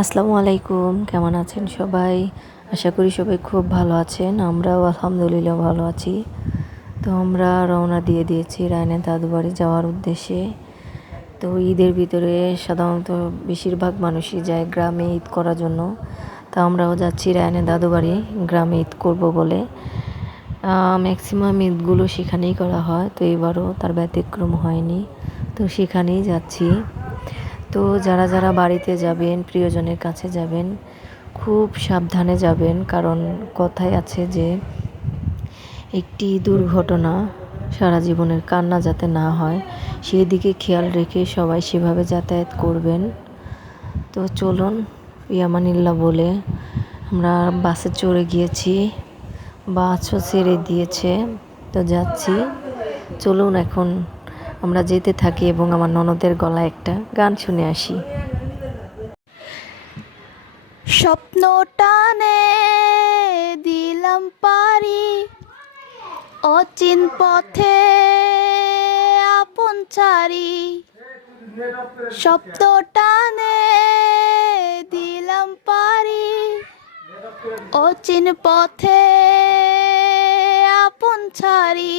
আসসালামু আলাইকুম, কেমন আছেন সবাই? আশা করি সবাই খুব ভালো আছেন, আমরাও আলহামদুলিল্লাহ ভালো আছি। তো আমরা রওনা দিয়ে দিয়েছি রায়নের দাদু বাড়ি যাওয়ার উদ্দেশ্যে। তো ঈদের ভিতরে সাধারণত বেশিরভাগ মানুষই যায় গ্রামে ঈদ করার জন্য। তো আমরাও যাচ্ছি রায়নের দাদু বাড়ি গ্রামে ঈদ করব বলে। ম্যাক্সিমাম ঈদগুলো সেখানেই করা হয়, তো এবারও তার ব্যতিক্রম হয়নি। তো সেখানেই যাচ্ছি। তো যারা যারা বাড়িতে যাবেন, প্রিয়জনের কাছে যাবেন, খুব সাবধানে যাবেন। কারণ কথায় আছে যে, একটি দুর্ঘটনা সারা জীবনের কান্না যাতে না হয় সেই দিকে খেয়াল রেখে সবাই সেভাবে যাতায়াত করবেন। তো চলুন ইয়ামানিল্লা বলে, আমরা বাসে চড়ে গিয়েছি, বাসও ছেড়ে দিয়েছে, তো যাচ্ছি। চলুন এখন আমরা যেতে থাকি এবং আমার ননদের গলায় একটা গান শুনে আসি। স্বপ্ন টানে দিলাম পারি, অচিন পথে আপন ছাড়ি। স্বপ্ন টানে দিলাম পারি, অচিন পথে আপন ছাড়ি।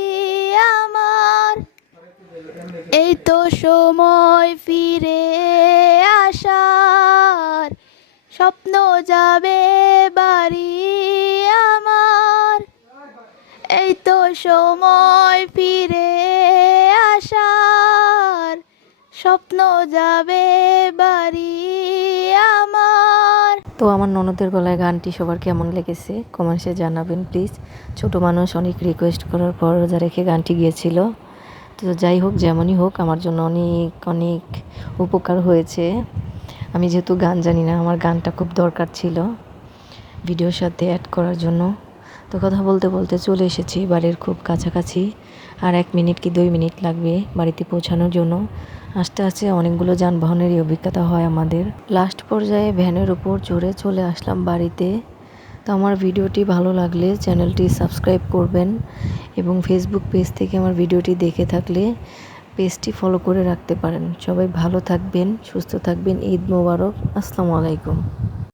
তো সময় ফিরে আসার স্বপ্ন যাবে বাড়ি আমার। এই তো সময় ফিরে আসার স্বপ্ন যাবে বাড়ি আমার। তো আমার ননদের গলায় গানটি সবার কেমন লেগেছে? কমেন্টসে জানাবেন, প্লিজ। ছোট মানুষ অনেক রিকোয়েস্ট করার পর রোজা রেখে গানটি গিয়েছিল। তো যাই হোক, যেমনই হোক, আমার জন্য অনেক অনেক উপকার হয়েছে। আমি যেহেতু গান জানি না, আমার গানটা খুব দরকার ছিল ভিডিওর সাথে অ্যাড করার জন্য। তো কথা বলতে বলতে চলে এসেছি বাড়ির খুব কাছাকাছি। আর এক মিনিট কি দুই মিনিট লাগবে বাড়িতে পৌঁছানোর জন্য? আস্তে আস্তে অনেকগুলো যানবাহনেরই অভিজ্ঞতা হয় আমাদের। লাস্ট পর্যায়ে ভ্যানের উপর চড়ে চলে আসলাম বাড়িতে। তো আমার ভিডিওটি ভালো লাগলে চ্যানেলটি সাবস্ক্রাইব করবেন এবং ফেসবুক পেজ থেকে আমার ভিডিওটি দেখে থাকলে পেজটি ফলো করে রাখতে পারেন। সবাই ভালো থাকবেন, সুস্থ থাকবেন। ঈদ মোবারক। আসসালামু আলাইকুম।